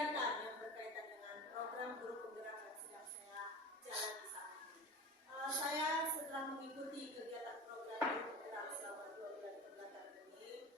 kegiatan yang berkaitan dengan program guru penggerak yang sedang saya jalani saat ini. Saya setelah mengikuti kegiatan program guru penggerak selama 2 bulan kebelakang ini,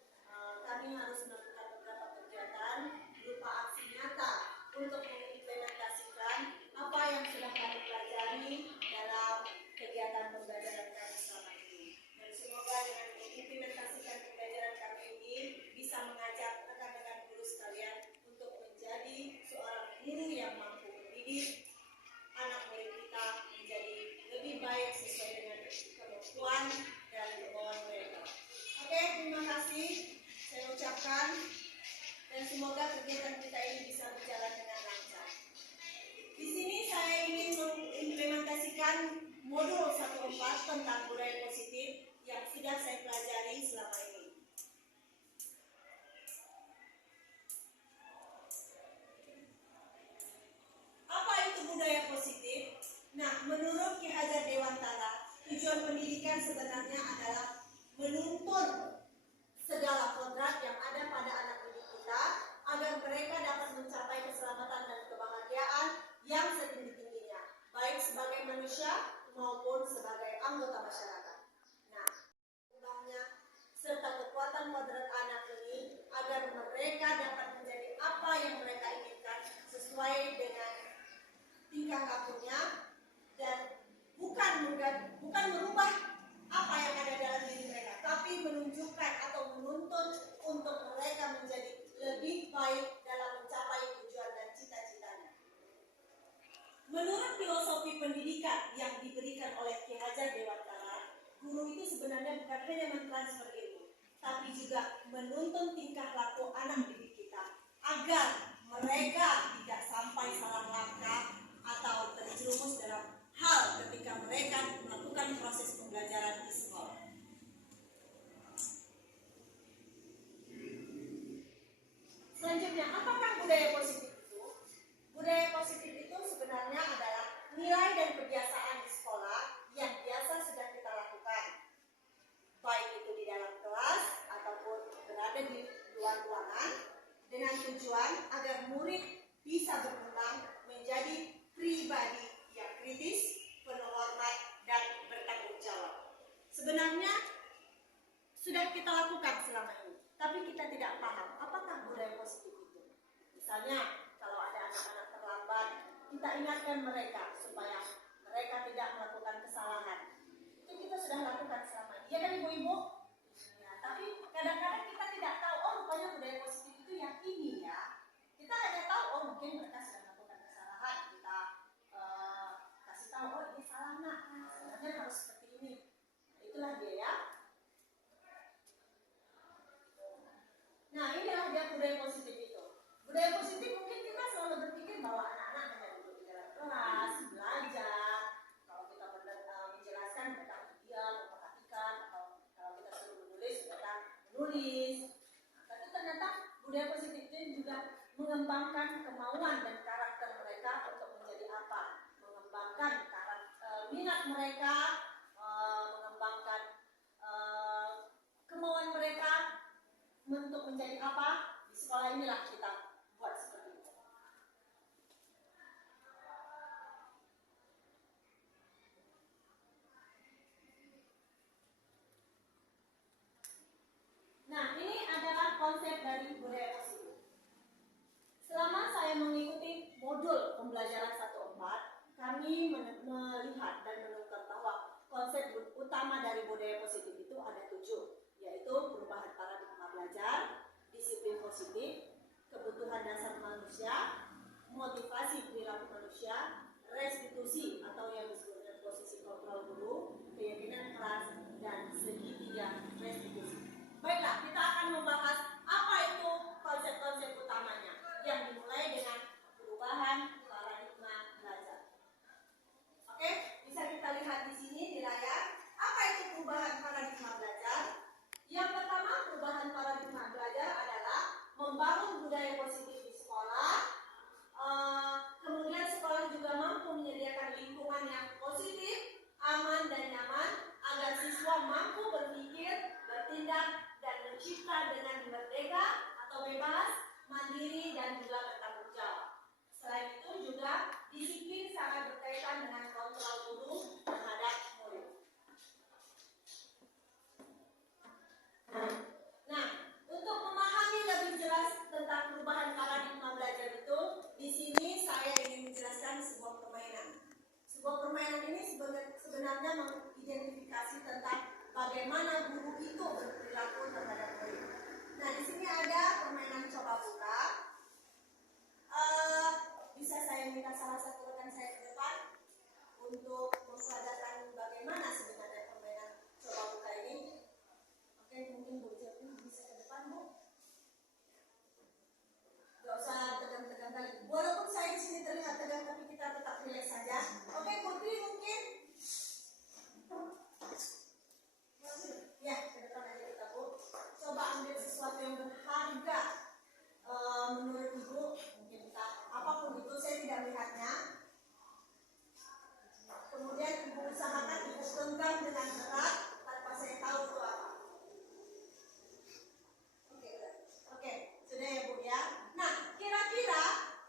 kami harus melakukan beberapa kegiatan berupa aksi nyata untuk mengimplementasikan apa yang sudah kami pelajari dalam kegiatan pembelajaran kami selama ini. Dan semoga dengan mengimplementasikan pembelajaran kami ini bisa mengajak rekan-rekan guru sekalian untuk menjadi seorang guru yang mampu mendidik anak murid kita menjadi lebih baik sesuai dengan kemampuan dan kemauan mereka. Oke, terima kasih saya ucapkan, dan semoga kegiatan kita ini bisa berjalan dengan lancar. Di sini saya ingin mengimplementasikan modul 1.4 tentang budaya positif yang sudah saya pelajari selama ini. Apa itu budaya positif? Nah, menurut Ki Hajar Dewantara, tujuan pendidikan sebenarnya adalah menuntun segala kodrat yang ada pada anak didik kita agar mereka dapat mencapai keselamatan dan kebahagiaan yang setinggi-tingginya, baik sebagai manusia maupun sebagai anggota masyarakat. Nah, kembangnya serta kekuatan kodrat anak ini agar mereka dapat menjadi apa yang mereka inginkan sesuai dengan tingkah lakunya, dan bukan merubah apa yang ada dalam diri mereka, tapi menunjukkan atau menuntun untuk mereka menjadi lebih baik dalam mencapai tujuan dan cita-citanya. Menurut filosofi pendidikan yang diberikan oleh Ki Hajar Dewantara, guru itu sebenarnya bukan hanya mentransfer ilmu, tapi juga menuntun tingkah laku anak didik kita agar mereka tidak sampai salah langkah atau terjerumus dalam hal ketika mereka melakukan proses pembelajaran di sekolah. Selanjutnya, apakah budaya positif itu? Budaya positif itu sebenarnya adalah nilai dan kebiasaan di sekolah yang biasa sudah kita lakukan, baik itu di dalam kelas ataupun berada di luar ruangan, dengan tujuan agar murid bisa berkembang menjadi pribadi yang kritis, penuh hormat, dan bertanggung jawab. Sebenarnya sudah kita lakukan selama ini, tapi kita tidak paham apakah budaya positif itu. Misalnya, kalau ada anak-anak terlambat, kita ingatkan mereka supaya mereka tidak melakukan kesalahan. Itu kita sudah lakukan selama ini. Ya kan ibu-ibu? Ya, tapi kadang-kadang kita tidak tahu, oh rupanya budaya positif itu yang ini ya. Kita hanya tahu, oh mungkin mereka sudah melakukan kesalahan. Kita kasih tahu, oh ini salah nak, sebenarnya harus seperti ini. Itulah dia ya. Nah, inilah dia budaya positif itu. Budaya positif mungkin kita selalu berpikir bahwa anak-anak hanya duduk di dalam kelas, belajar. Kalau kita menjelaskan, mereka diam, memperhatikan. Atau kalau kita suruh menulis, mereka menulis. Tapi ternyata budaya positif itu juga mengembangkan kemauan dan karakter mereka untuk menjadi apa? Mengembangkan minat mereka, mengembangkan kemauan mereka untuk menjadi apa? Di sekolah inilah kita buat seperti itu. Nah, ini adalah konsep dari budaya positif. Selama saya mengikuti modul pembelajaran 1.4, kami melihat dan menemukan bahwa konsep utama dari budaya positif itu ada 7, yaitu perubahan paradigma belajar, disiplin positif, kebutuhan dasar manusia, motivasi perilaku manusia, restitusi atau yang disebut dengan posisi kontrol guru, keyakinan kelas, dan segitiga restitusi. Baiklah, kita akan membahas apa itu konsep-konsep utamanya yang dimulai dengan perubahan paradigma belajar. Oke, bisa kita lihat di sini di layar. Apa itu perubahan paradigma belajar? Yang pertama, perubahan paradigma belajar adalah membangun budaya positif di sekolah. Kemudian sekolah juga mampu menyediakan lingkungan yang positif, aman dan nyaman agar siswa mampu berpikir, bertindak, dan mencipta dengan merdeka atau bebas, mandiri, dan juga bertanggung jawab. untuk memperagakan bagaimana sebenarnya permainan coba buka ini. Oke, mungkin Bu Jepri bisa ke depan, Bu. Gak usah tegang-tegang kali. Walaupun saya di sini terlihat tegang, tapi kita tetap relax saja. Oke, Putri mungkin. Ya, ke depan aja kita, Bu. Coba ambil sesuatu yang berharga. Menurut Ibu, mungkin kita apapun itu, saya tidak melihatnya. Kemudian Ibu usahakan Ibu genggam dengan erat tanpa saya tahu itu apa. Oke, sudah ya Bu ya. Nah, kira-kira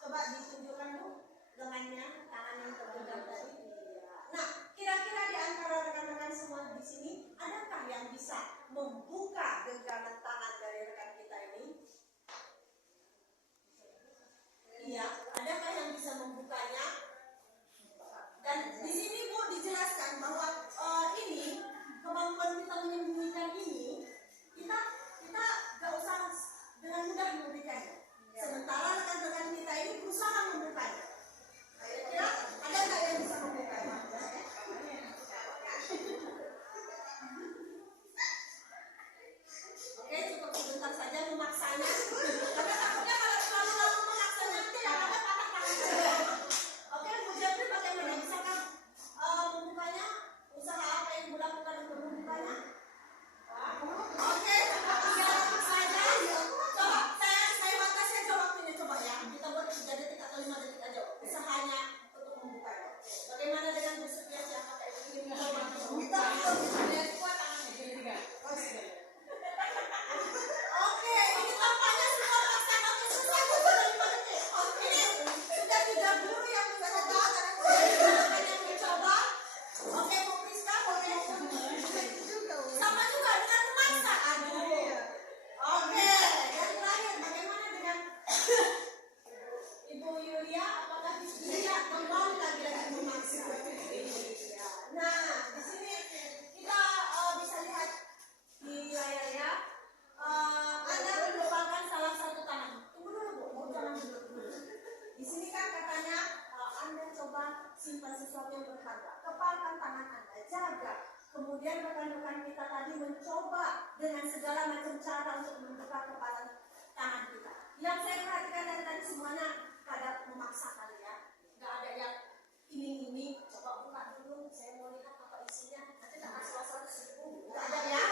coba ditunjukkan Bu lengannya, tangan yang tergenggam tadi. Nah, kira-kira di antara rekan-rekan semua di sini, adakah yang bisa membuka genggaman tangan dari rekan kita ini? Iya, adakah yang bisa membukanya? Dan di sini Bu dijelaskan bahwa ini kemampuan kita menyembunyikan ini kita gak usah dengan mudah membukanya. Sementara rekan-rekan kita ini berusaha membukanya. Kira-kira ada nggak yang bisa membukanya? Oke, cukup sebentar saja memaksanya. Karena takutnya kalau terlalu lama memaksanya nanti yang ada patah tangan. Oke, Bu Jepri bagaimana? Bisakah membukanya? Usaha apa yang Bu lakukan untuk membukanya? Oke, tinggal saja. Coba saya batasi aja waktunya, coba ya. Kita buat 3 detik atau 5 detik aja. Usahanya untuk membukanya. Bagaimana dengan Bu Sutiati? Apakah ingin mencoba untuk membuka? Kuat tangannya, jadi 3. Oke, ini tampaknya semua paksa pakai susah. Oke, sudah 3 guru yang mencoba. Ada yang mencoba. Oke, Bu Priska, boleh. Sama juga dengan memaksa. Aduh. Oke, yang terakhir bagaimana dengan Ibu Yulia? Apakah bisa kembali lagi memaksa? Nah, di sini kita bisa lihat di layar ya. Anda melupakan salah satu tangan. Tunggu dulu Bu, jangan dulu. Di sini kan katanya Anda coba simpan sesuatu yang berharga. Kepalkan tangan Anda, jaga. Kemudian rekan-rekan kita tadi mencoba dengan segala macam cara untuk membuka kepalan tangan kita. Yang saya perhatikan dari tadi semuanya pada memaksa kali ya. Gak ada yang iming-iming. Coba buka dulu, saya mau lihat apa isinya. Nanti tak kasih salah satu. Gak ada ya.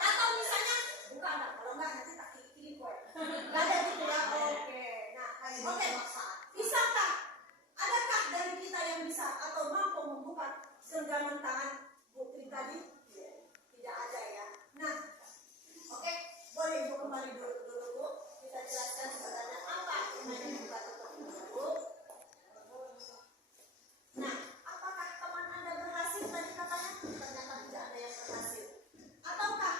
Atau misalnya buka enggak, kalau enggak nanti tak kirim kue. Gak ada gitu ya. Oke. Nah, oke. Bisakah? Adakah dari kita yang bisa atau mampu membuka genggaman tangan Putri tadi? Tidak ada ya. Nah, oke, boleh Ibu kembali dulu Bu. Kita jelaskan sebenarnya apa yang dibuka dulu. Nah, apakah teman Anda berhasil tadi katanya? Ternyata tidak ada yang berhasil. Ataukah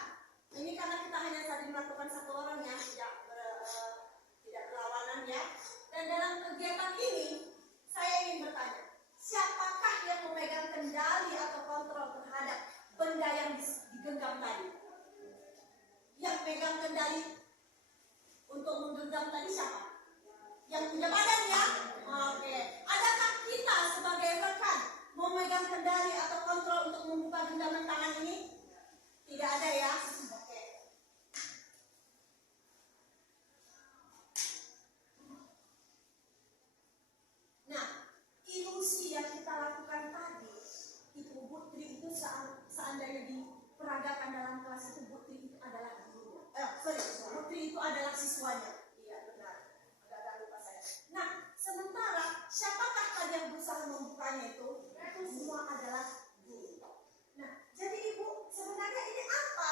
ini karena kita hanya tadi melakukan satu orang ya, tidak berlawanan ya. Dan dalam kegiatan ini saya ingin bertanya, siapakah yang memegang kendali atau kontrol terhadap benda yang digenggam tadi? Yang pegang kendali untuk menggenggam tadi siapa? Yang punya badan ya? Oke. Adakah kita sebagai rekan memegang kendali atau kontrol untuk membuka genggaman tangan ini? Tidak ada ya? Oke. Nah, ilusi yang kita lakukan tadi, itu Putri itu seandainya diperagakan dalam kelas itu, Putri itu adalah gurunya. Putri itu adalah siswanya. Iya benar. Agak lupa saya. Nah, sementara siapakah tadi yang berusaha membukanya itu? Itu semua adalah guru. Nah, jadi Ibu sebenarnya ini apa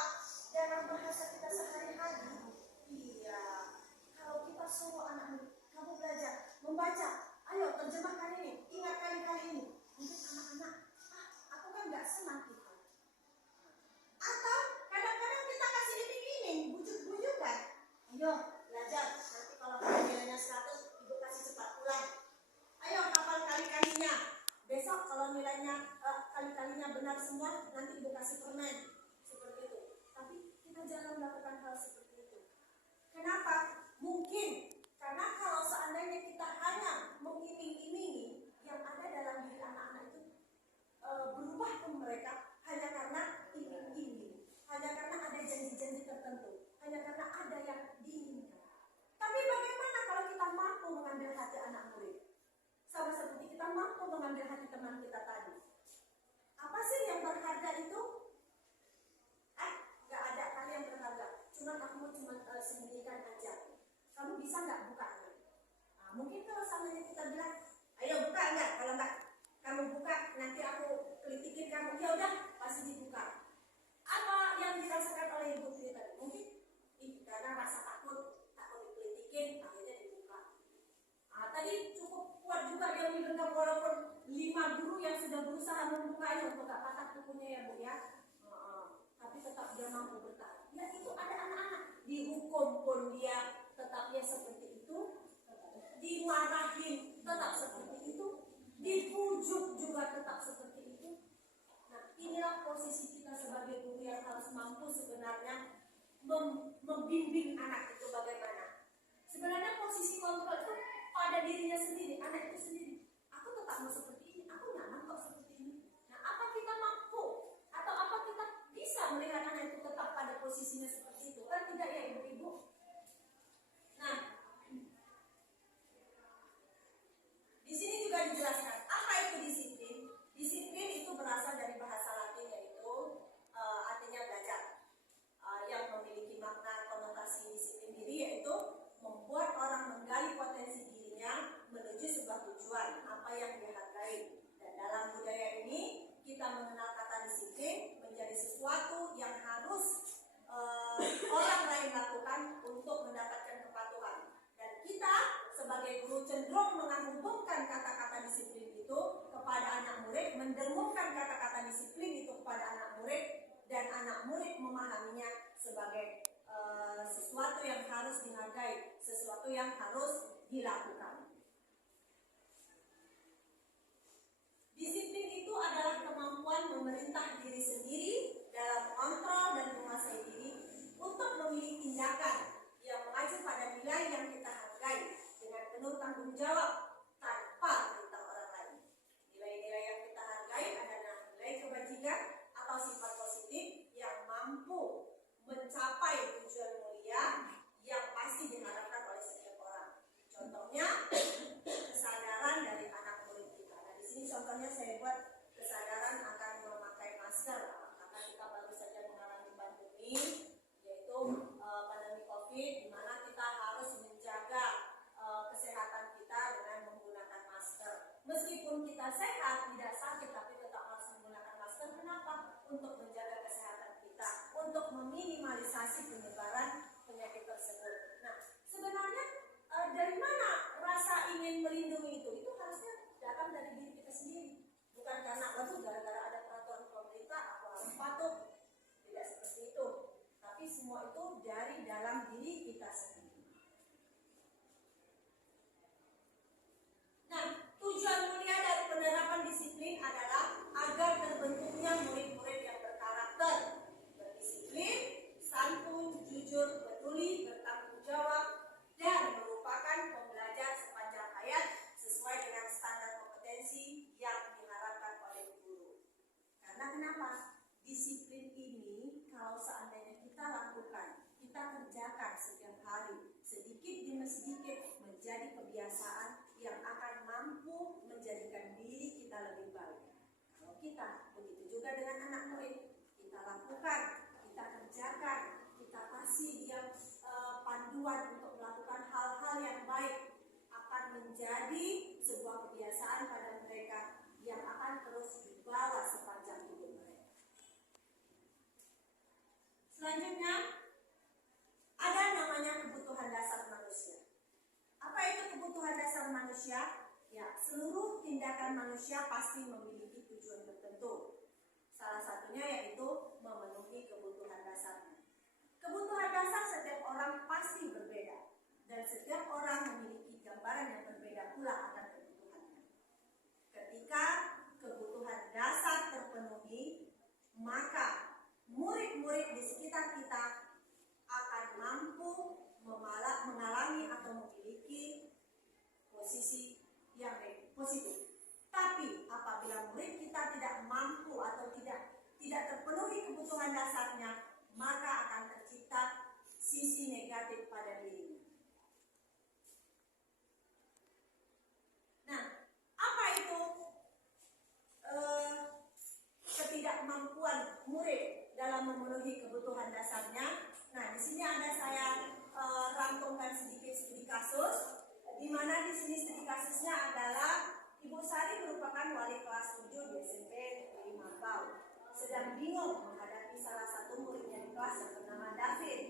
dalam bahasa kita sehari-hari? Iya. Kalau kita suruh anak kamu belajar membaca, ayo terjemahkan ini, ingat kali-kali ini. Untuk anak-anak, aku kan nggak senang itu. Atau kadang-kadang kita kasih iming-iming, bujuk-bujukan. Ayo belajar, nanti kalau nilainya 100, Ibu kasih cepat pulang. Ayo hafal kali-kalinya. Besok kalau nilainya kali-kalinya benar semua, nanti Ibu kasih permen. Seperti itu. Tapi kita jangan melakukan hal seperti itu. Kenapa? Mungkin karena kalau seandainya kita hanya mengiming-imingi yang ada dalam diri anak nggak buka? Nah, mungkin kalau sama kita bilang, ayo buka enggak? Kalau enggak kamu buka, nanti aku kritikin kamu. Ya udah, pasti dibuka. Apa yang dirasakan oleh ibu kita? Mungkin karena rasa takut dikritikin, akhirnya dibuka. Nah, tadi cukup kuat juga dia menggenggam walaupun 5 guru yang sudah berusaha membukanya untuk gak patah kukunya ya Bu ya. Tapi tetap dia mampu bertahan. Ya itu ada anak-anak dihukum pun dia tetapnya seperti itu, dimarahin tetap seperti itu, dipujuk juga tetap seperti itu. Nah, inilah posisi kita sebagai guru yang harus mampu sebenarnya membimbing anak itu bagaimana. Sebenarnya posisi kontrol itu pada dirinya sendiri, anak itu sendiri. Aku tetap mau seperti ini, aku nyaman kok seperti ini. Nah, apa kita mampu atau apa kita bisa melihat anak itu tetap pada posisinya seperti itu? Kan tidak ya ibu-ibu? Nah, di sini juga dijelaskan apa itu disiplin. Disiplin itu berasal dari bahasa Latin yaitu artinya belajar, yang memiliki makna konotasi disiplin diri yaitu membuat orang menggali potensi dirinya menuju sebuah tujuan apa yang dia hargai. Dan dalam budaya ini kita mengenal kata disiplin menjadi sesuatu yang harus orang lain lakukan untuk mendapatkan kepatuhan. Dan kita sebagai guru cenderung menghubungkan kata-kata disiplin itu kepada anak murid, mendengungkan kata-kata disiplin itu kepada anak murid, dan anak murid memahaminya sebagai sesuatu yang harus dihargai, sesuatu yang harus dilakukan. Disiplin itu adalah kemampuan memerintah diri sendiri dalam kontrol dan menguasai diri untuk memilih tindakan yang mengacu pada nilai yang kita hargai dengan penuh tanggung jawab tanpa perintah orang lain. Nilai-nilai yang kita hargai adalah nilai kebajikan atau sifat positif yang mampu mencapai tujuan mulia yang pasti diharapkan oleh setiap orang. Contohnya kesadaran dari anak murid kita. Nah, di sini contohnya saya buat kesadaran akan memakai masker karena kita baru saja mengalami pandemi, yaitu pandemi COVID, di mana kita harus menjaga kesehatan kita dengan menggunakan masker. Meskipun kita sehat, tidak sakit, tapi tetap harus menggunakan masker. Kenapa? Untuk menjaga kesehatan kita, untuk meminimalisasi penyebaran penyakit tersebut. Nah, sebenarnya dari mana rasa ingin melindungi itu? Itu harusnya datang dari diri kita sendiri, bukan karena waduh gara-gara ada peraturan pemerintah aku harus patuh. Tidak seperti itu, tapi semua itu dari dalam diri kita sendiri. Nah, tujuan mulia dari penerapan disiplin adalah agar terbentuknya murid-murid yang berkarakter, berdisiplin, santun, jujur, peduli, bertanggung jawab, dan merupakan pembelajar sepanjang hayat sesuai dengan standar kompetensi yang diharapkan oleh guru. Karena kenapa? Disiplin ini kalau seandainya kita lakukan, kita kerjakan setiap hari, sedikit demi sedikit menjadi kebiasaan yang akan mampu menjadikan diri kita lebih baik. Kalau kita, begitu juga dengan anak murid, kita lakukan, kita kerjakan, kita kasih dia panduan untuk melakukan hal-hal yang baik, akan menjadi sebuah kebiasaan pada mereka yang akan terus dibawa sepanjang hidup mereka. Selanjutnya, ada namanya kebutuhan dasar manusia. Apa itu kebutuhan dasar manusia? Ya, seluruh tindakan manusia pasti memiliki tujuan tertentu. Salah satunya yaitu memenuhi kebutuhan dasarnya. Kebutuhan dasar setiap orang pasti berbeda, dan setiap orang memiliki gambaran yang berbeda pula akan kebutuhannya. Ketika kebutuhan dasar terpenuhi, maka murid-murid di sekitar kita akan mampu mengalami atau memiliki posisi yang positif. Tapi apabila murid kita tidak mampu atau tidak terpenuhi kebutuhan dasarnya, maka akan tercipta sisi negatif pada dirinya. Nah, apa itu ketidakmampuan murid dalam memenuhi kebutuhan dasarnya? Nah, di sini ada saya rangkumkan sedikit studi kasus mana di sini studi kasusnya adalah Ibu Sari merupakan wali kelas 7 di SMP Negeri Mambau, sedang bingung menghadapi salah satu muridnya di kelas yang bernama David.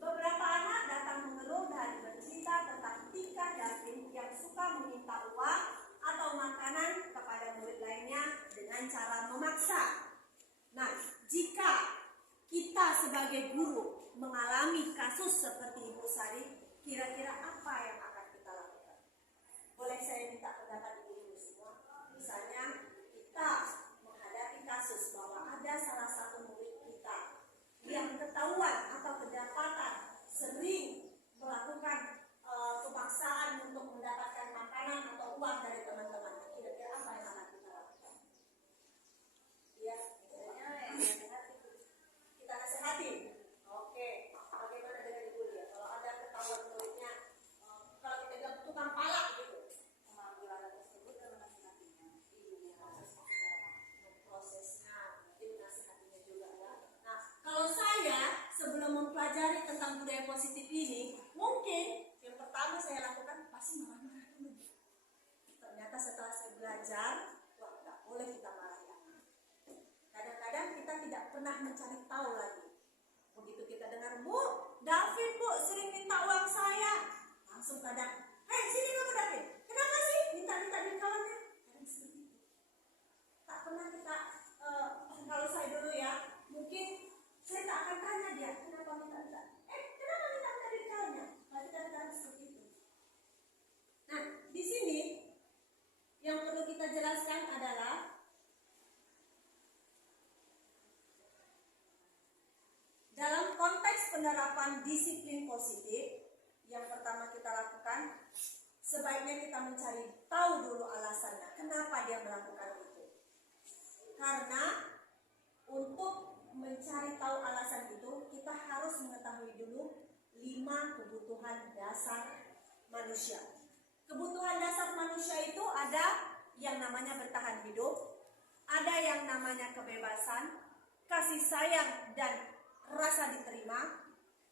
Beberapa anak datang mengeluh dan bercerita tentang tingkah David yang suka meminta uang atau makanan kepada murid lainnya dengan cara memaksa. Nah, jika kita sebagai guru mengalami kasus seperti Ibu Sari, kira-kira apa yang akan kita lakukan? Boleh saya minta pendapat ibu semua? Misalnya kita menghadapi kasus bahwa ada salah satu murid kita yang ketahuan atau kedapatan sering melakukan kemaksaan untuk mendapatkan makanan atau uang dari teman-teman. Kira-kira apa yang akan kita lakukan? Ya, kita nasihatin. Oke, bagaimana dengan ibu dia? Kalau ada ketahuan muridnya, kalau kita bilang tukang palak gitu, mengambil anak tersebut dan menasihatinya. Ibu prosesnya, mungkin menasihatinya juga ya. Nah, kalau saya sebelum mempelajari tentang budaya positif ini, mungkin yang pertama saya lakukan pasti marah-marah dulu. Ternyata setelah saya belajar, wah nggak boleh kita marahi anak. Kadang-kadang kita tidak pernah mencari tahu lagi. Begitu kita dengar, Bu, David Bu sering minta uang saya, langsung kadang, hei sini kamu David, kenapa sih minta-minta di kawannya? Kadang seperti itu. Tak pernah kita, kalau saya dulu ya, mungkin saya tak akan tanya dia, kenapa minta-minta? Kenapa minta-minta di kawannya? Tapi kadang-kadang seperti itu. Nah, di sini yang perlu kita jelaskan adalah dalam konteks penerapan disiplin positif, yang pertama kita lakukan, sebaiknya kita mencari tahu dulu alasannya, kenapa dia melakukan itu. Karena untuk mencari tahu alasan itu, kita harus mengetahui dulu 5 kebutuhan dasar manusia. Kebutuhan dasar manusia itu ada yang namanya bertahan hidup, ada yang namanya kebebasan, kasih sayang dan rasa diterima,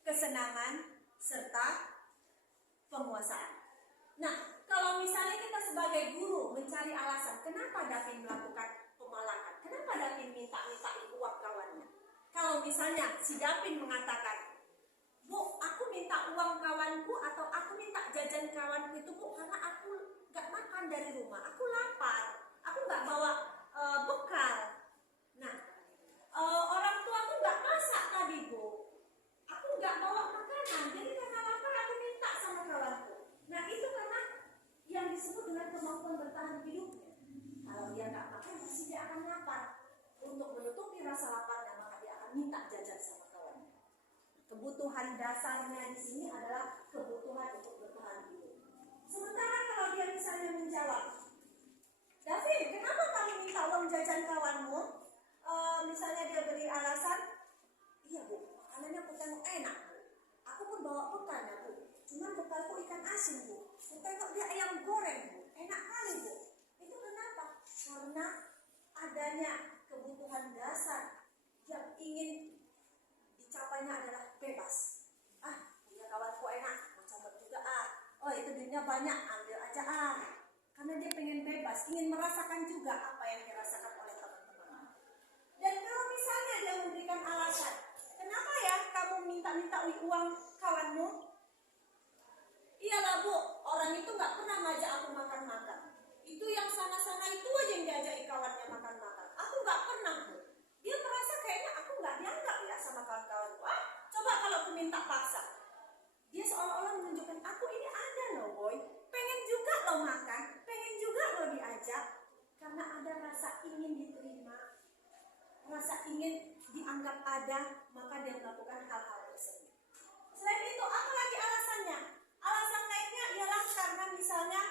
kesenangan, serta penguasaan. Nah, kalau misalnya kita sebagai guru mencari alasan kenapa David melakukan pemalakan, kenapa David minta-minta uang kawannya. Kalau misalnya si David mengatakan, Bu, aku minta uang kawanku atau aku minta jajan kawanku itu Bu, karena aku gak makan dari rumah, aku lapar, aku gak bawa bekal. Nah, orang tua aku gak masak tadi Bu, aku gak bawa makanan, jadi karena lapar aku minta sama kawanku. Nah, itu karena yang disebut dengan kemampuan bertahan hidupnya. Kalau dia gak makan, pasti dia akan lapar. Untuk menutupi rasa laparnya, maka dia akan minta jajan sama kawannya. Kebutuhan dasarnya di sini adalah kebutuhan untuk bertahan hidup. Sementara kalau dia misalnya menjawab, David, kenapa kamu minta uang jajan kawanmu? Misalnya dia beri alasan, iya Bu, makanannya aku tengok enak Bu, aku pun bawa bekalnya Bu, cuman bekalku ikan asin Bu, aku tengok dia ayam goreng Bu, enak kali Bu. Itu kenapa? Karena adanya kebutuhan dasar yang ingin dicapainya adalah bebas. Punya kawanku enak, mau coba juga oh itu duitnya banyak, ambil aja karena dia pengen bebas, ingin merasakan juga apa yang dirasakan oleh teman-teman. Dan kalau misalnya dia memberikan alasan, kenapa ya kamu minta-minta uang kawanmu? Iyalah Bu, orang itu gak pernah ngajak aku makan-makan. Itu yang sana-sana itu aja yang diajak kawannya makan-makan. Aku gak pernah Bu. Dia merasa kayaknya aku gak dianggap ya sama kawan-kawanku. Coba kalau aku minta paksa. Dia seolah-olah menunjukkan aku ini ada loh boy, pengen juga lo makan, pengen juga lo diajak. Karena ada rasa ingin diterima, rasa ingin dianggap ada, maka dia melakukan hal-hal tersebut. Selain itu, apa lagi alasannya? Alasan lainnya ialah karena misalnya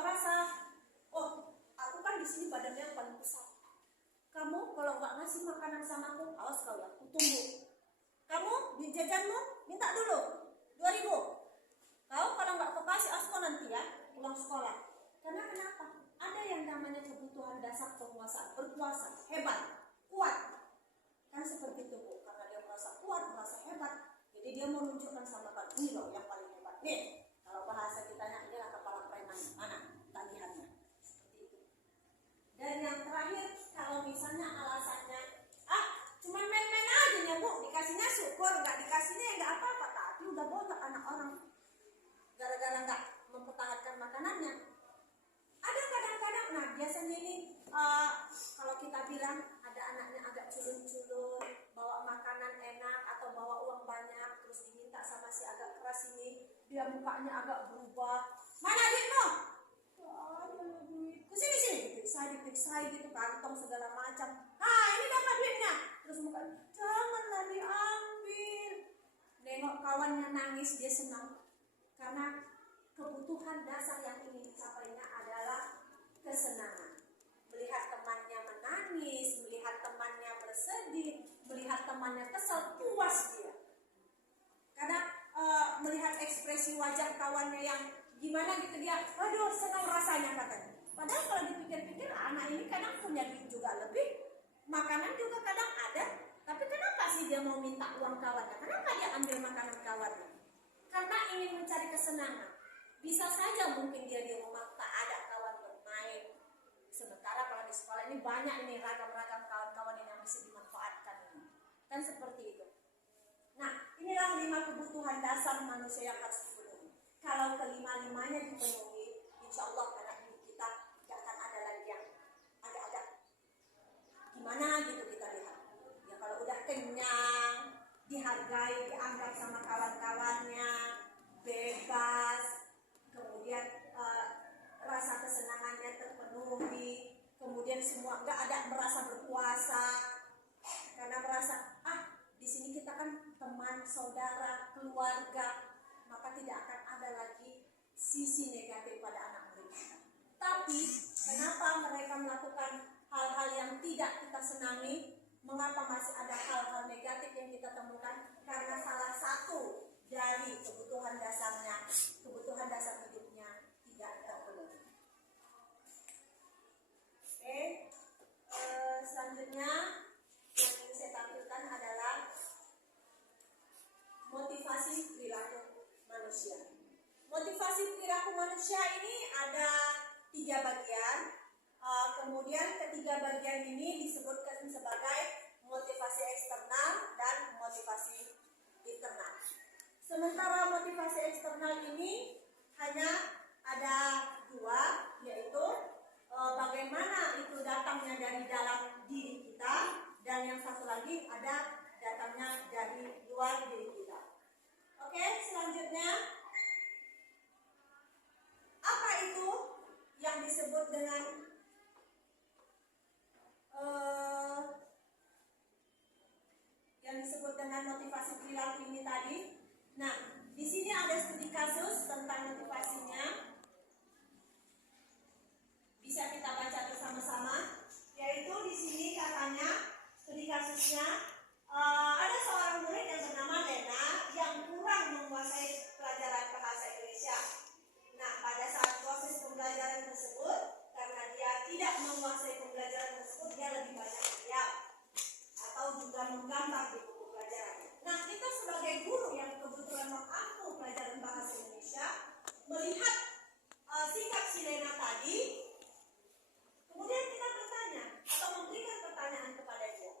rasa, aku kan di sini badannya paling besar. Kamu kalau nggak ngasih makanan sama aku, awas kau ya, aku tunggu. Kamu di jajanmu minta dulu 2.000. Kau kalau nggak kau kasih asko nanti ya pulang sekolah. Karena kenapa? Ada yang namanya kebutuhan dasar penguasaan, berkuasa, hebat, kuat. Kan seperti itu Bu, karena dia merasa kuat, merasa hebat, jadi dia mau menunjukkan sama kamu, ini loh yang paling hebat. Nih, kalau bahasa kitanya adalah nggak mempertahankan makanannya. Ada kadang-kadang, nah biasanya ini kalau kita bilang ada anaknya agak culun-culun, bawa makanan enak atau bawa uang banyak, terus diminta sama si agak keras ini, dia mukanya agak berubah. Mana duitmu? Ada duit. Kesini sini, diperiksa gitu, kantong segala macam. Ah ini dapat duitnya. Terus mukanya, janganlah diambil. Nengok kawannya nangis, dia senang karena kebutuhan dasar yang ingin dicapainya adalah kesenangan. Melihat temannya menangis, melihat temannya bersedih, melihat temannya kesal, puas dia. Karena melihat ekspresi wajah kawannya yang gimana gitu, dia, aduh senang rasanya katanya. Padahal kalau dipikir-pikir anak ini kadang punya duit juga lebih, makanan juga kadang ada, tapi kenapa sih dia mau minta uang kawannya? Kenapa dia ambil makanan kawannya? Karena ingin mencari kesenangan. Bisa saja mungkin dia di rumah tak ada kawan bermain. Sementara kalau di sekolah ini banyak ini ragam-ragam kawan-kawan yang bisa dimanfaatkan ini. Kan seperti itu. Nah, inilah 5 kebutuhan dasar manusia yang harus dipenuhi. Kalau kelima-limanya dipenuhi, insya Allah anak didik kita tidak akan ada lagi yang agak-agak gimana gitu kita lihat. Ya kalau udah kenyang, dihargai, dianggap sama kawan-kawannya, bebas, kemudian rasa kesenangannya terpenuhi, kemudian semua nggak ada merasa berkuasa karena merasa di sini kita kan teman, saudara, keluarga, maka tidak akan ada lagi sisi negatif pada anak mereka. Tapi kenapa mereka melakukan hal-hal yang tidak kita senangi? Mengapa masih ada hal-hal negatif yang kita temukan? Karena salah satu dari kebutuhan dasarnya, kebutuhan dasar hidupnya tidak terpenuhi. Oke, selanjutnya yang ingin saya tampilkan adalah motivasi perilaku manusia. Motivasi perilaku manusia ini ada 3 bagian. Kemudian ketiga bagian ini disebutkan sebagai motivasi eksternal dan motivasi internal. Sementara motivasi eksternal ini hanya ada 2, yaitu bagaimana itu datangnya dari dalam diri kita, dan yang satu lagi ada datangnya dari luar diri kita. Oke, selanjutnya apa itu yang disebut dengan motivasi perilaku ini tadi? Nah, di sini ada studi kasus tentang motivasinya. Bisa kita baca bersama-sama. Yaitu di sini katanya studi kasusnya ada seorang murid yang bernama Lena yang kurang menguasai pelajaran bahasa Indonesia. Nah, pada saat proses pembelajaran tersebut, karena dia tidak menguasai pembelajaran tersebut, dia lebih banyak diam atau juga menggambar di buku pelajaran. Nah, kita sebagai guru yang kebetulan mengampu pelajaran bahasa Indonesia, melihat sikap si Lena tadi, kemudian kita bertanya atau memberikan pertanyaan kepada dia.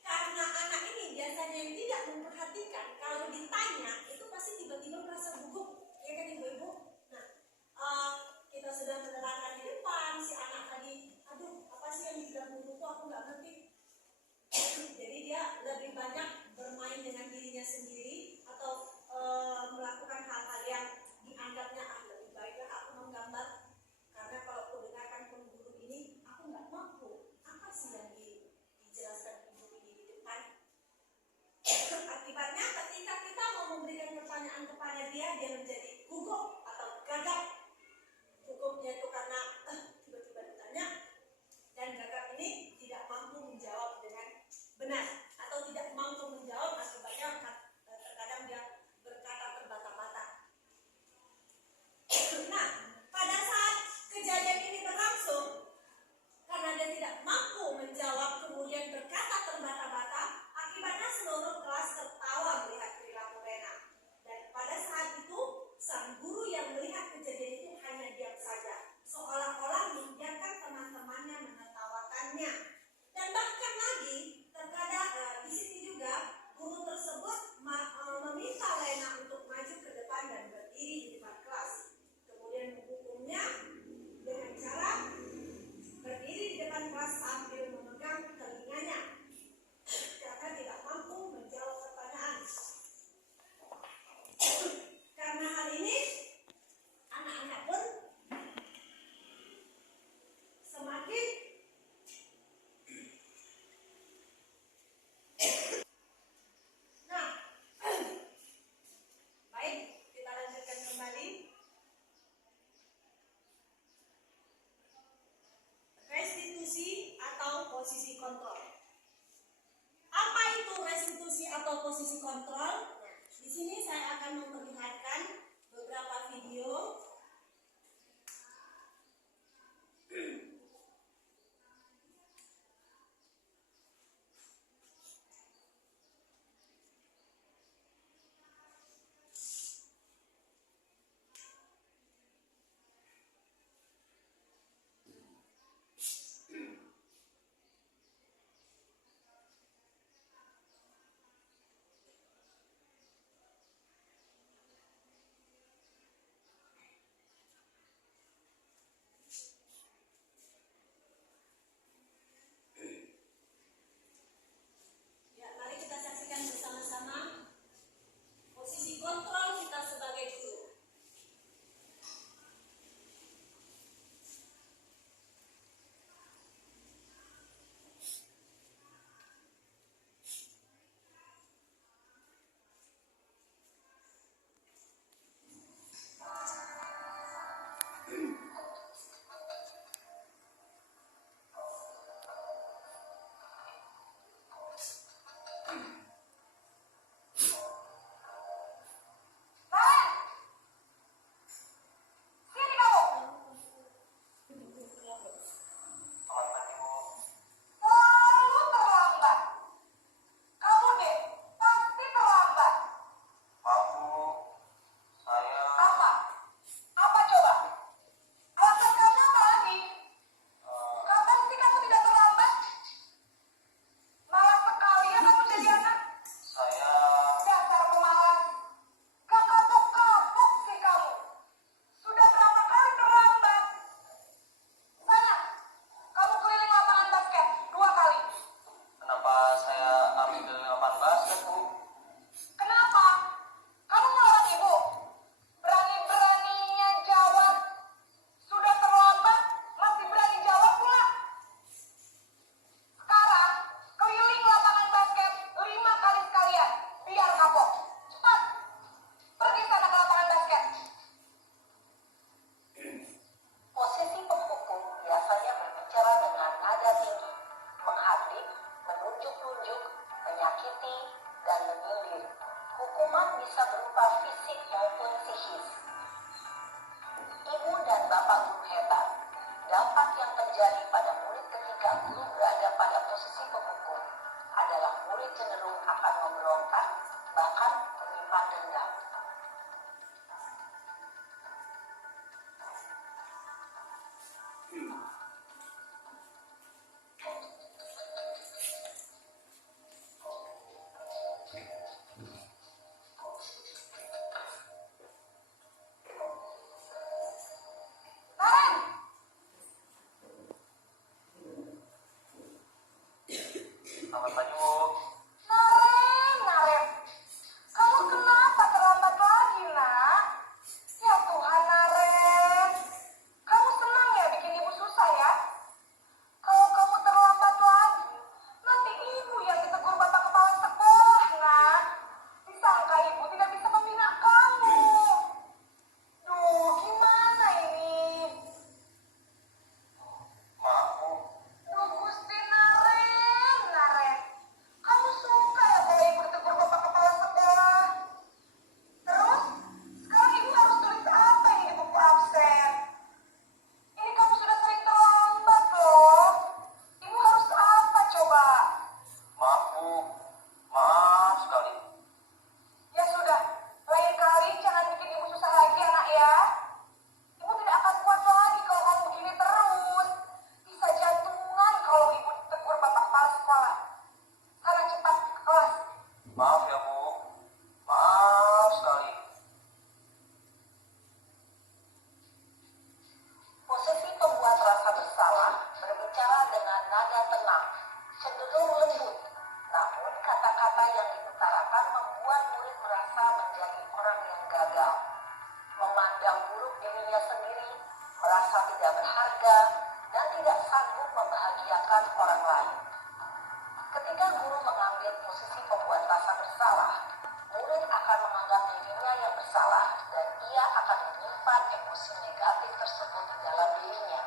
Karena anak ini biasanya yang tidak memperhatikan, kalau ditanya itu pasti tiba-tiba merasa gugup, ya kan ibu-ibu? Nah, kita sudah menerangkan di depan, si anak tadi, aduh apa sih yang dibilang gugup, aku nggak ngerti. Jadi dia lebih banyak bermain dengan dirinya sendiri atau melakukan hal-hal yang dianggapnya lebih baiklah aku menggambar, karena kalau aku dengarkan guru ini aku nggak mampu. Apa sih yang dijelaskan ibu ini di depan? Akibatnya ketika kita mau memberikan pertanyaan kepada dia menjadi gugup atau gagap. Gugupnya itu karena tiba-tiba ditanya, dan gagap ini tidak mampu menjawab dengan benar atau tidak mampu menjawab, akibatnya terkadang dia berkata terbata-bata. Nah, pada saat kejadian ini berlangsung, karena dia tidak mampu menjawab kemudian berkata terbata-bata, akibatnya seluruh kelas tertawa melihat perilaku Lena. Dan pada saat itu posisi kontrol. Nah, di sini saya akan memperlihatkan beberapa video. Ya, mari kita saksikan bersama-sama posisi kontrol kita sebagai guru. Selamat pagi, Bu. Naren, kamu kenapa terlambat lagi, nak? Ya Tuhan, Naren, kamu senang ya bikin ibu susah ya? Kalau kamu terlambat lagi, nanti ibu yang ditegur bapak kepala sekolah, nak. Disangka ibu tidak bisa membina kamu. Duh, gimana ini? Maaf, Bu. Duh, Gusti Naren, kamu suka ya kalau ibu ditegur bapak kepala sekolah? Terus, sekarang ibu harus tulis apa ini di buku absen? Ini kamu sudah sering terlambat loh. Ibu harus apa coba? Maaf, Bu. Maaf sekali. Ya sudah, lain kali jangan bikin ibu susah lagi anak ya. Ibu tidak akan kuat lagi kalau kamu begini terus. Bisa jantungan kalau ibu ditegur bapak kepala sekolah. Sana cepat ke kelas. Maaf ya, Bu. Maaf sekali. Posisi pembuat rasa bersalah berbicara dengan nada tenang, cenderung lembut. Namun kata-kata yang diutarakan membuat murid merasa menjadi orang yang gagal, memandang buruk dirinya sendiri, merasa tidak berharga, dan tidak sanggup membahagiakan orang lain. Ketika guru mengambil posisi pembuat rasa bersalah, murid akan menganggap dirinya yang bersalah dan ia akan menyimpan emosi negatif tersebut di dalam dirinya.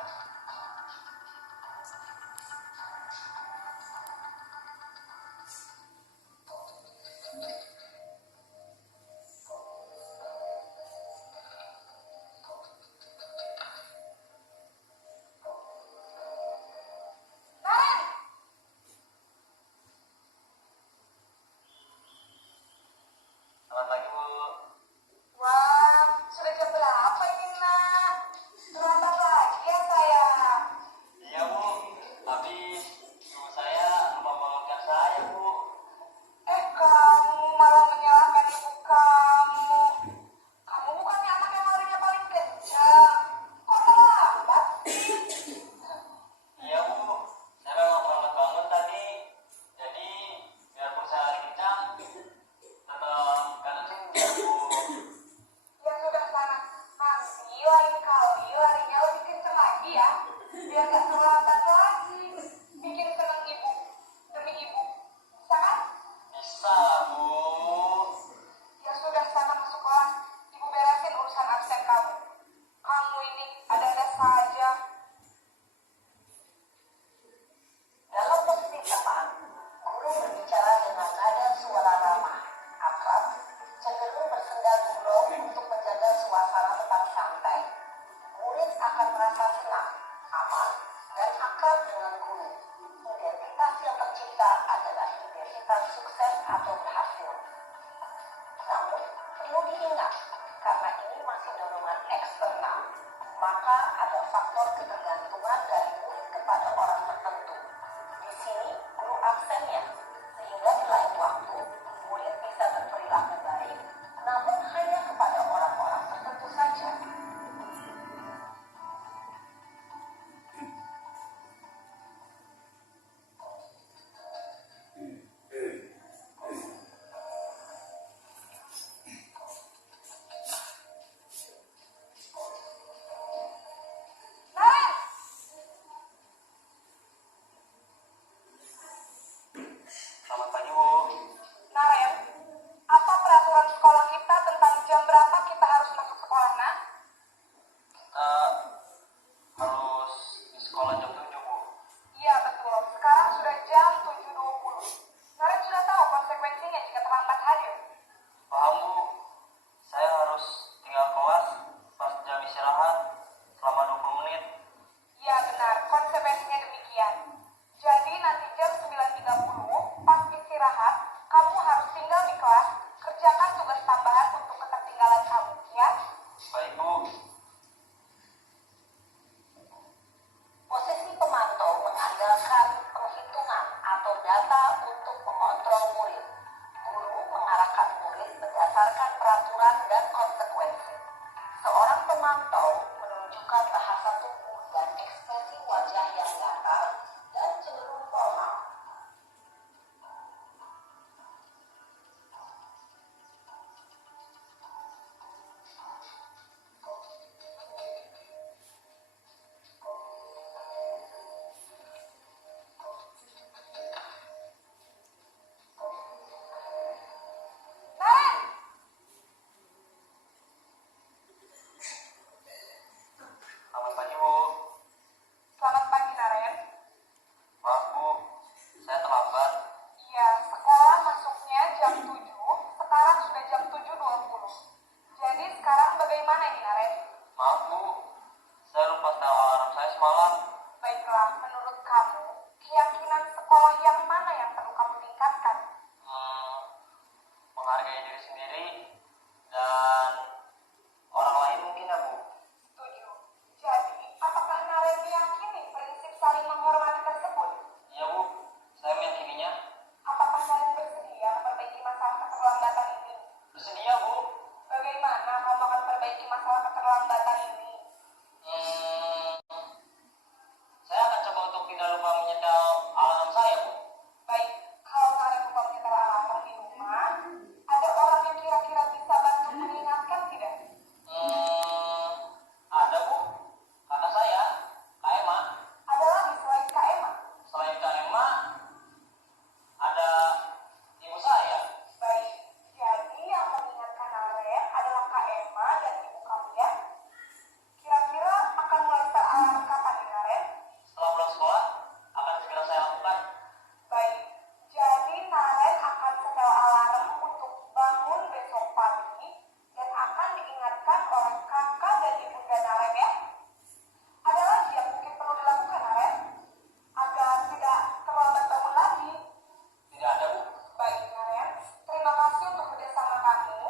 faktor ketergantungan dari murid kepada orang tertentu. Di sini, guru absennya, sehingga di lain waktu, murid bisa berperilaku baik, namun hanya kepada orang-orang tertentu saja. Naren, Selamat pagi, Bu. Naren, apa peraturan sekolah kita tentang jam berapa kita harus masuk sekolah, nak? Kita harus di sekolah jam 7, Bu. Iya betul, sekarang sudah jam 7.20. Naren sudah tahu konsekuensinya jika terlambat hadir. Paham, Bu. Saya harus tinggal kelas pas jam istirahat selama 20 menit. Iya benar, konsekuensinya demikian. Jadi nanti jam 9.30 pas istirahat, kamu harus tinggal di kelas, kerjakan tugas tambahan untuk ketertinggalan kamu, ya? Baik, Bu. Posisi pemantau mengandalkan penghitungan atau data untuk mengontrol murid. Guru mengarahkan murid berdasarkan peraturan dan konsekuensi. Seorang pemantau menunjukkan bahasa tubuh dan ekspresi wajah yang datar dan cenderung formal. Naren! Selamat pagi, Bu. Selamat pagi, Naren. Maaf, Bu. Saya terlambat. Iya, sekolah masuknya jam 7, sekarang sudah jam 7.20. Jadi sekarang bagaimana ini, Naren? Maaf, Bu. Saya lupa setel alarm saya semalam. Baiklah, menurut kamu, keyakinan sekolah yang mana yang perlu kamu tingkatkan? Menghargai diri sendiri dan orang lain mungkin, ya, Bu. Setuju. Jadi, apakah Naren meyakini prinsip saling menghormati tersebut? Iya, Bu. Saya meyakininya. Apakah Naren bersedia memperbaiki masalah keterlambatan ini? Bersedia, Bu. Bagaimana kamu akan perbaiki masalah keterlambatan ini? Saya akan coba untuk tidak lupa menyetel alarm saya, Bu. Baik, kalau Naren lupa menyetel alarm di rumah, ada orang yang kira-kira bisa bantu mengingatkan tidak? Ada, Bu. Kakak saya, Kak Emma. Ada lagi selain Kak Emma? Selain Kak Emma, ada ibu saya. Baik, jadi yang mengingatkan Naren adalah Kak Emma dan ibu kamu, ya? Kira-kira akan mulai setel alarm kapan nih, Naren? Setelah pulang sekolah, akan segera saya lakukan. Baik, jadi Naren akan setel alarm untuk bangun besok pagi dan akan diingatkan oleh kakak dan ibunda Naren, ya? Ada lagi yang mungkin perlu dilakukan, Naren? Agar tidak terlambat bangun lagi. Tidak ada, Bu. Baik, Naren. Terima kasih untuk kerjasama kamu.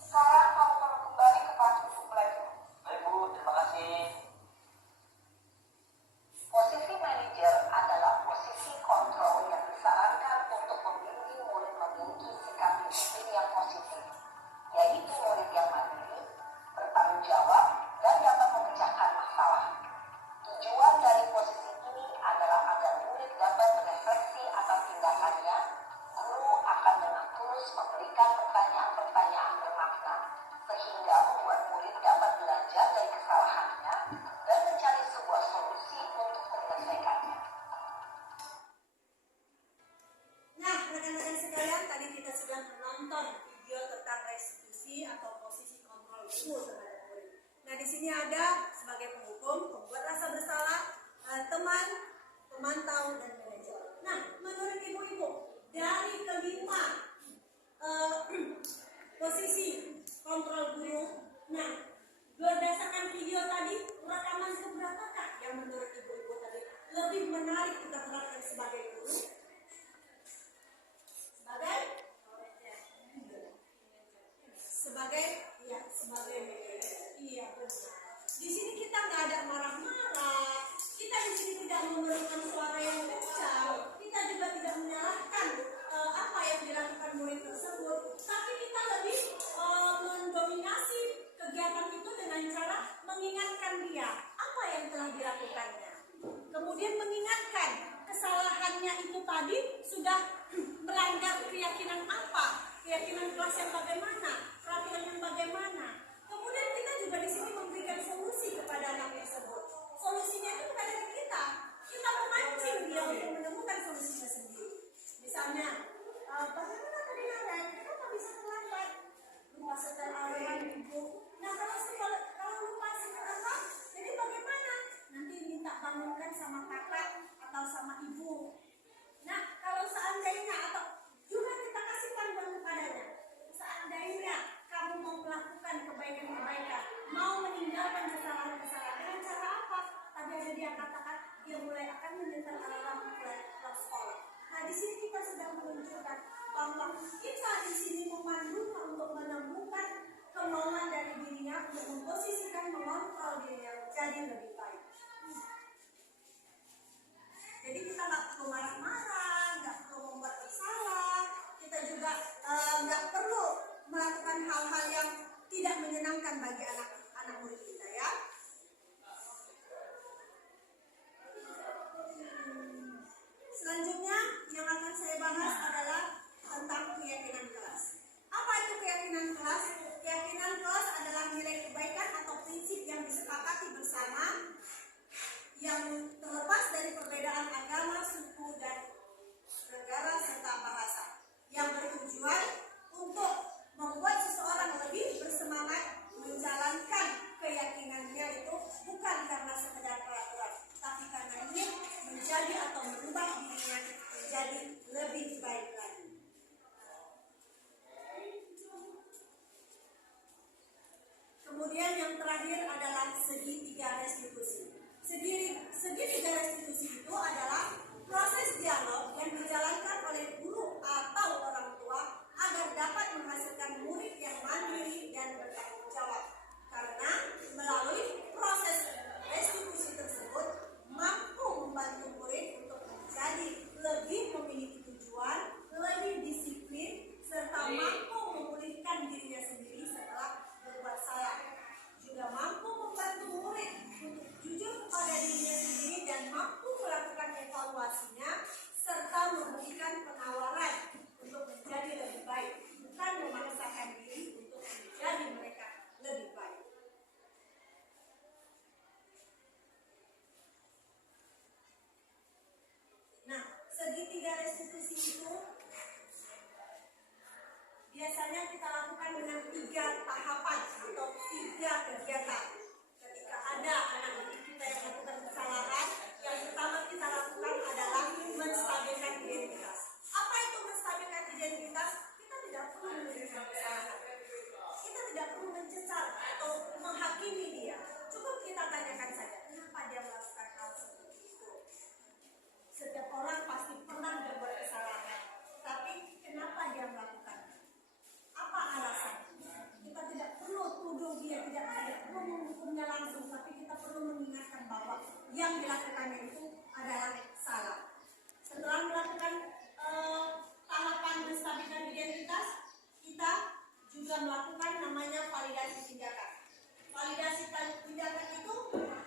Sekarang kamu perlu kembali ke kelas untuk belajar. Baik, Bu. Terima kasih. Posisi manajer adalah posisi kontrol yang disarankan untuk membimbing murid memiliki sikap disiplin yang positif, yaitu murid yang mandiri, bertanggung jawab, dan dapat memecahkan masalah. Tujuan dari posisi ini adalah agar murid dapat berefleksi atas tindakannya. Guru akan dengan tulus memberikan pertanyaan-pertanyaan bermakna, sehingga membuat murid dapat belajar dari kesalahannya dan mencari sebuah solusi untuk menyelesaikannya. Nah, rekan-rekan sekalian, tadi kita sudah menonton video tentang restitusi atau posisi kontrol guru terhadap murid. Nah, di sini ada sebagai penghukum, pembuat rasa bersalah, teman, pemantau, dan manajer. Nah, menurut ibu-ibu, dari kelima posisi kontrol guru, nah, berdasarkan video tadi, rekaman keberapakah yang menurut ibu-ibu tadi lebih menarik kita terapkan sebagai guru? Sebagai ya sebagai manajer. Iya benar. Di sini kita nggak ada marah-marah. kemudian mengingatkan kesalahannya itu tadi sudah melanggar keyakinan apa, keyakinan kelas yang bagaimana, peraturan yang bagaimana. Kemudian kita juga di sini memberikan solusi kepada anak tersebut. Solusinya itu bukan dari kita memancing dia untuk menemukan solusinya sendiri. Misalnya, bagaimana tadi Naren? Kenapa bisa terlambat? Lupa setel alarm ibu. Nah, kalau lupa setel alarm, jadi bagaimana? Nanti minta bangunkan sama kakak atau sama ibu. Nah, kalau seandainya atau juga kita kasih panduan kepadanya. Seandainya kamu mau melakukan kebaikan-kebaikan, mau meninggalkan kesalahan-kesalahan, dengan cara apa? Tadi ada dia katakan dia mulai akan menyetel alarm mulai sekolah. Nah, di sini kita sedang menunjukkan bahwa kita di sini memandunya untuk menemukan kemauan dari dirinya untuk memposisikan, mengontrol dirinya menjadi lebih baik. Jadi kita nggak perlu marah-marah, nggak perlu membuat bersalah, kita juga nggak perlu melakukan hal-hal yang tidak menyenangkan bagi anak murid kita ya. Selanjutnya yang akan saya bahas adalah tentang keyakinan kelas. Apa itu keyakinan kelas? Keyakinan kelas adalah nilai kebaikan atau prinsip yang disepakati bersama yang terlepas dari perbedaan agama, suku, dan negara serta bahasa, yang bertujuan untuk membuat seseorang lebih bersemangat menjalankan keyakinannya itu bukan karena sekedar peraturan, tapi karena ingin menjadi atau merubah dirinya menjadi lebih baik lagi. Kemudian yang terakhir adalah segitiga restitusi. Segitiga restitusi itu adalah proses dialog yang dijalankan oleh guru atau orang tua agar dapat menghasilkan murid yang mandiri dan bertanggung jawab. Karena melalui proses restitusi tersebut mampu membantu murid untuk menjadi lebih memiliki tujuan, lebih disiplin, serta mampu memulihkan dirinya sendiri setelah berbuat salah. Juga mampu membantu murid untuk jujur kepada dirinya sendiri dan mampu melakukan evaluasinya serta memberikan penawaran untuk menjadi lebih baik, bukan memaksakan diri untuk menjadi mereka lebih baik. Nah, segitiga restitusi itu biasanya kita lakukan dengan 3 tahapan atau 3 kegiatan. Ketika ada anak didik kita yang melakukan kesalahan, yang pertama kita lakukan adalah menstabilkan identitas. Apa itu menstabilkan identitas? Kita tidak perlu memberikan kesalahan. Kita tidak perlu mencecar atau menghakimi dia. Cukup kita tanyakan saja, kenapa dia melakukan hal seperti itu. Setiap orang pasti pernah berbuat kesalahan, tapi kenapa dia melakukannya? Apa alasannya? Kita tidak perlu tuduh dia, tidak perlu menghukumnya langsung, tapi kita perlu mengingatkan bahwa yang dilakukannya itu adalah salah. Setelah melakukan tahapan menstabilkan identitas, kita juga melakukan namanya validasi tindakan. Validasi tindakan itu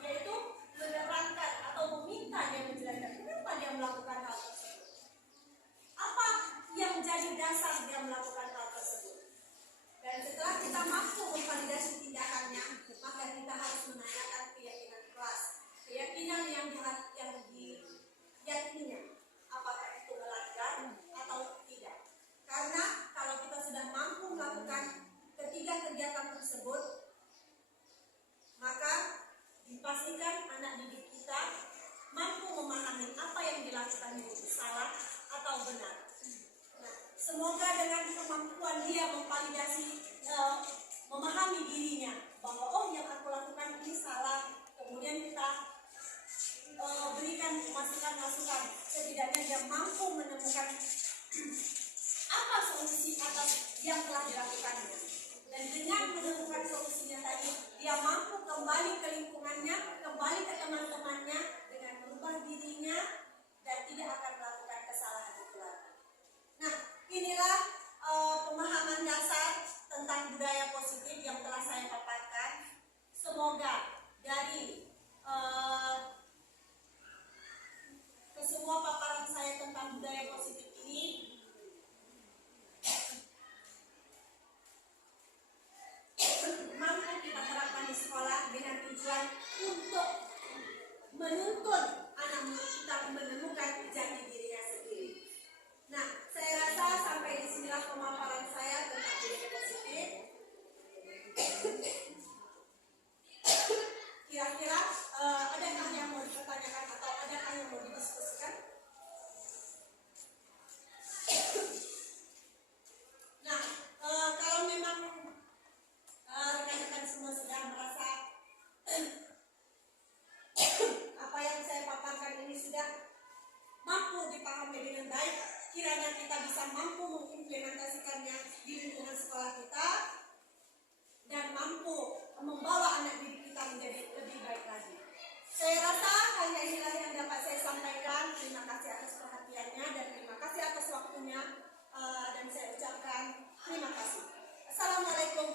yaitu menerangkan atau meminta dia menjelaskan kenapa dia melakukan hal tersebut. Apa yang menjadi dasar dia melakukan hal tersebut. Dan setelah kita mampu memvalidasi tindakannya, maka kita harus menanyakan keyakinan kelas. Keyakinan yang diyakininya, apakah itu melanggar atau tidak. Karena kalau kita sudah mampu melakukan ketiga kegiatan tersebut, maka dipastikan anak didik kita mampu memahami apa yang dilakukannya itu salah atau benar. Nah, semoga dengan kemampuan dia memvalidasi, memahami dirinya bahwa oh yang aku lakukan ini salah, kemudian kita berikan masukan-masukan, setidaknya dia mampu menemukan apa solusi atas yang telah dilakukannya. Dan dengan menemukan solusinya tadi, dia mampu kembali ke lingkungannya, kembali ke teman-temannya dengan merubah dirinya dan tidak akan melakukan kesalahan itu lagi. Nah, inilah pemahaman dasar tentang budaya positif yang telah saya paparkan. Semoga dari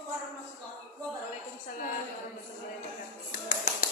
warahmatullahi wabarakatuh. Waalaikumsalam warahmatullahi wabarakatuh.